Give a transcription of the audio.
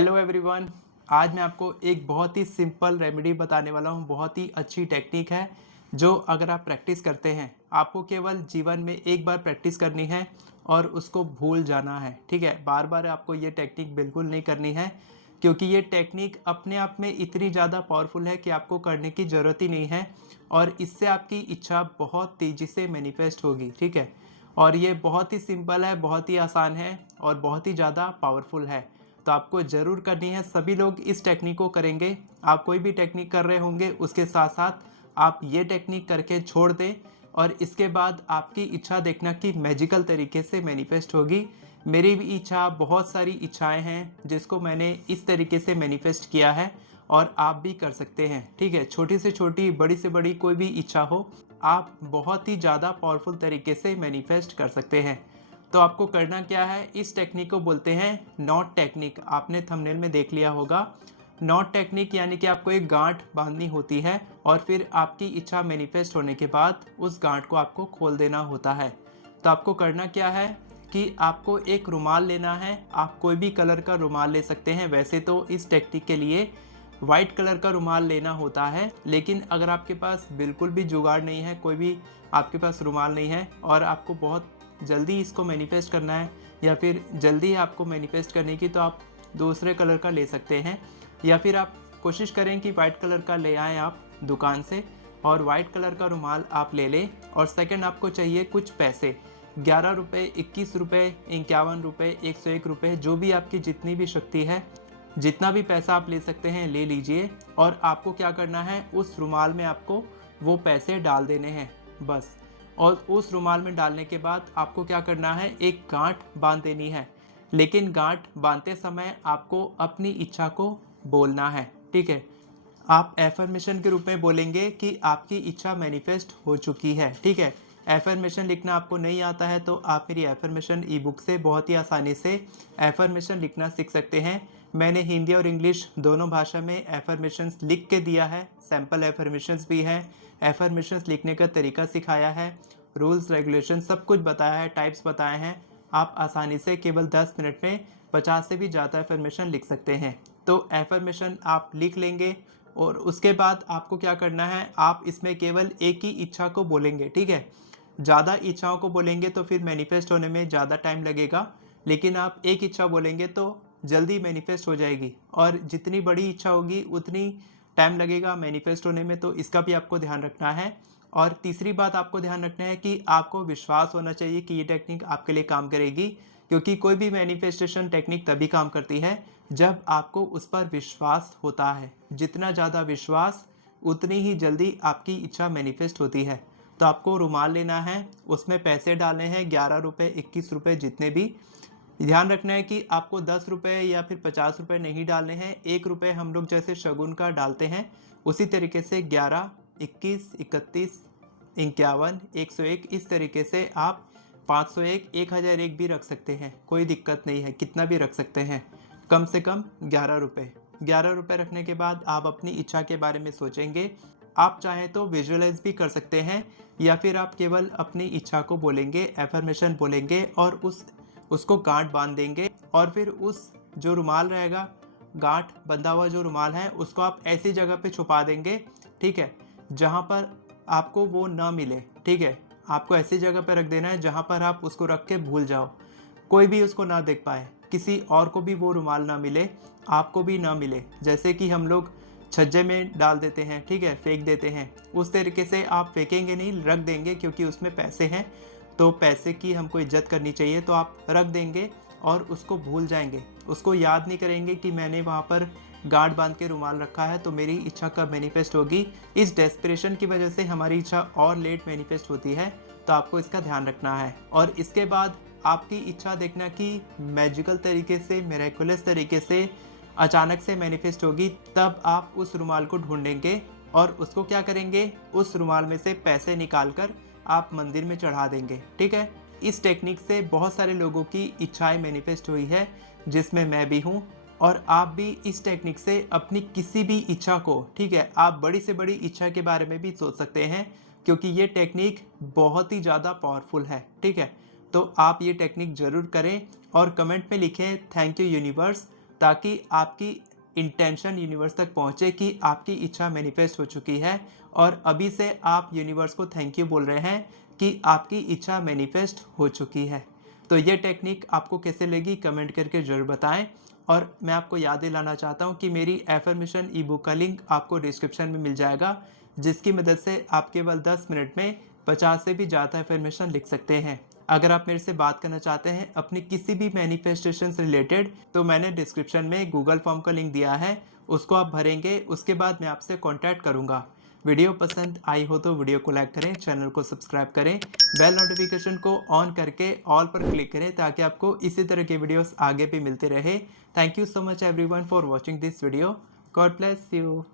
Hello everyone. आज मैं आपको एक बहुत ही सिंपल रेमेडी बताने वाला हूँ। बहुत ही अच्छी टेक्निक है जो अगर आप प्रैक्टिस करते हैं, आपको केवल जीवन में एक बार प्रैक्टिस करनी है और उसको भूल जाना है। ठीक है, बार बार आपको ये टेक्निक बिल्कुल नहीं करनी है, क्योंकि ये टेक्निक अपने आप में इतनी ज़्यादा पावरफुल है कि आपको करने की ज़रूरत ही नहीं है और इससे आपकी इच्छा बहुत तेज़ी से मैनिफेस्ट होगी। ठीक है, और ये बहुत ही सिंपल है, बहुत ही आसान है और बहुत ही ज़्यादा पावरफुल है। तो आपको ज़रूर करनी है। सभी लोग इस टेक्निक को करेंगे। आप कोई भी टेक्निक कर रहे होंगे, उसके साथ साथ आप ये टेक्निक करके छोड़ दें और इसके बाद आपकी इच्छा देखना कि मैजिकल तरीके से मैनिफेस्ट होगी। मेरी भी इच्छा, बहुत सारी इच्छाएं हैं जिसको मैंने इस तरीके से मैनिफेस्ट किया है और आप भी कर सकते हैं। ठीक है, छोटी से छोटी, बड़ी से बड़ी कोई भी इच्छा हो, आप बहुत ही ज़्यादा पावरफुल तरीके से मैनिफेस्ट कर सकते हैं। तो आपको करना क्या है, इस टेक्निक को बोलते हैं नॉट टेक्निक। आपने थंबनेल में देख लिया होगा। नॉट टेक्निक यानी कि आपको एक गांठ बांधनी होती है और फिर आपकी इच्छा मैनिफेस्ट होने के बाद उस गांठ को आपको खोल देना होता है। तो आपको करना क्या है कि आपको एक रुमाल लेना है। आप कोई भी कलर का रुमाल ले सकते हैं। वैसे तो इस टेक्निक के लिए वाइट कलर का रुमाल लेना होता है, लेकिन अगर आपके पास बिल्कुल भी जुगाड़ नहीं है, कोई भी आपके पास रुमाल नहीं है और आपको बहुत जल्दी इसको मैनिफेस्ट करना है या फिर जल्दी आपको मैनिफेस्ट करने की, तो आप दूसरे कलर का ले सकते हैं। या फिर आप कोशिश करें कि वाइट कलर का ले आएँ आप दुकान से और वाइट कलर का रुमाल आप ले लें। और सेकंड, आपको चाहिए कुछ पैसे। 11 रुपये, 21 रुपये, 51 रुपये, 101 रुपये, जो भी आपकी जितनी भी शक्ति है, जितना भी पैसा आप ले सकते हैं ले लीजिए। और आपको क्या करना है, उस रुमाल में आपको वो पैसे डाल देने हैं बस। और उस रुमाल में डालने के बाद आपको क्या करना है, एक गांठ बांध देनी है। लेकिन गांठ बांधते समय आपको अपनी इच्छा को बोलना है। ठीक है, आप एफर्मेशन के रूप में बोलेंगे कि आपकी इच्छा मैनिफेस्ट हो चुकी है। ठीक है, एफर्मेशन लिखना आपको नहीं आता है तो आप मेरी एफर्मेशन ई बुक से बहुत ही आसानी से एफर्मेशन लिखना सीख सकते हैं। मैंने हिंदी और इंग्लिश दोनों भाषा में एफर्मेशंस लिख के दिया है। सैम्पल एफर्मेशंस भी है, एफर्मेशंस लिखने का तरीका सिखाया है, रूल्स रेगुलेशन सब कुछ बताया है, टाइप्स बताए हैं। आप आसानी से केवल 10 मिनट में 50 से भी ज़्यादा एफर्मेशन लिख सकते हैं। तो एफर्मेशन आप लिख लेंगे और उसके बाद आपको क्या करना है, आप इसमें केवल एक ही इच्छा को बोलेंगे। ठीक है, ज़्यादा इच्छाओं को बोलेंगे तो फिर मैनिफेस्ट होने में ज़्यादा टाइम लगेगा, लेकिन आप एक इच्छा बोलेंगे तो जल्दी मैनिफेस्ट हो जाएगी। और जितनी बड़ी इच्छा होगी उतनी टाइम लगेगा मैनिफेस्ट होने में, तो इसका भी आपको ध्यान रखना है। और तीसरी बात आपको ध्यान रखना है कि आपको विश्वास होना चाहिए कि ये टेक्निक आपके लिए काम करेगी, क्योंकि कोई भी मैनिफेस्टेशन टेक्निक तभी काम करती है जब आपको उस पर विश्वास होता है। जितना ज़्यादा विश्वास, उतनी ही जल्दी आपकी इच्छा मैनिफेस्ट होती है। तो आपको रुमाल लेना है, उसमें पैसे डालने हैं, 11 रुपये, 21 रुपये, जितने भी। ध्यान रखना है कि आपको 10 रुपये या फिर 50 रुपये नहीं डालने हैं। 1 रुपये हम लोग जैसे शगुन का डालते हैं, उसी तरीके से 11, 21, 31, 51, 101, इस तरीके से आप 501, 1001 भी रख सकते हैं। कोई दिक्कत नहीं है, कितना भी रख सकते हैं। कम से कम 11 रुपये। 11 रुपये रखने के बाद आप अपनी इच्छा के बारे में सोचेंगे। आप चाहें तो विजुअलाइज भी कर सकते हैं या फिर आप केवल अपनी इच्छा को बोलेंगे, एफर्मेशन बोलेंगे और उसको गांठ बांध देंगे। और फिर उस जो रुमाल रहेगा, गांठ बंधा हुआ जो रुमाल है, उसको आप ऐसी जगह पे छुपा देंगे। ठीक है, जहाँ पर आपको वो ना मिले। ठीक है, आपको ऐसी जगह पे रख देना है जहाँ पर आप उसको रख के भूल जाओ, कोई भी उसको ना देख पाए, किसी और को भी वो रुमाल ना मिले, आपको भी ना मिले। जैसे कि हम लोग छज्जे में डाल देते हैं, ठीक है, फेंक देते हैं, उस तरीके से आप फेंकेंगे नहीं, रख देंगे, क्योंकि उसमें पैसे हैं तो पैसे की हमको इज्जत करनी चाहिए। तो आप रख देंगे और उसको भूल जाएंगे, उसको याद नहीं करेंगे कि मैंने वहाँ पर गांठ बांध के रुमाल रखा है तो मेरी इच्छा कब मैनिफेस्ट होगी। इस डेस्परेशन की वजह से हमारी इच्छा और लेट मैनिफेस्ट होती है, तो आपको इसका ध्यान रखना है। और इसके बाद आपकी इच्छा देखना कि मैजिकल तरीके से, मिरेकुलस तरीके से अचानक से मैनिफेस्ट होगी। तब आप उस रुमाल को ढूंढेंगे और उसको क्या करेंगे, उस रुमाल में से पैसे निकाल कर आप मंदिर में चढ़ा देंगे। ठीक है, इस टेक्निक से बहुत सारे लोगों की इच्छाएं मैनिफेस्ट हुई है, जिसमें मैं भी हूँ। और आप भी इस टेक्निक से अपनी किसी भी इच्छा को, ठीक है, आप बड़ी से बड़ी इच्छा के बारे में भी सोच सकते हैं, क्योंकि ये टेक्निक बहुत ही ज़्यादा पावरफुल है। ठीक है, तो आप ये टेक्निक ज़रूर करें और कमेंट में लिखें थैंक यू यूनिवर्स। ताकि आपकी इंटेंशन यूनिवर्स तक पहुँचे कि आपकी इच्छा मैनिफेस्ट हो चुकी है और अभी से आप यूनिवर्स को थैंक यू बोल रहे हैं कि आपकी इच्छा मैनिफेस्ट हो चुकी है। तो ये टेक्निक आपको कैसे लगी कमेंट करके ज़रूर बताएं। और मैं आपको याद दिलाना चाहता हूँ कि मेरी एफर्मेशन ई बुक का लिंक आपको डिस्क्रिप्शन में मिल जाएगा, जिसकी मदद से आप केवल 10 मिनट में 50 से भी ज़्यादा एफर्मेशन लिख सकते हैं। अगर आप मेरे से बात करना चाहते हैं अपनी किसी भी मैनिफेस्टेशन से रिलेटेड, तो मैंने डिस्क्रिप्शन में गूगल फॉर्म का लिंक दिया है, उसको आप भरेंगे, उसके बाद मैं आपसे कॉन्टैक्ट करूँगा। वीडियो पसंद आई हो तो वीडियो को लाइक करें, चैनल को सब्सक्राइब करें, बेल नोटिफिकेशन को ऑन करके ऑल पर क्लिक करें ताकि आपको इसी तरह के वीडियोस आगे भी मिलते रहे। Thank you so much everyone for watching this video. God bless you.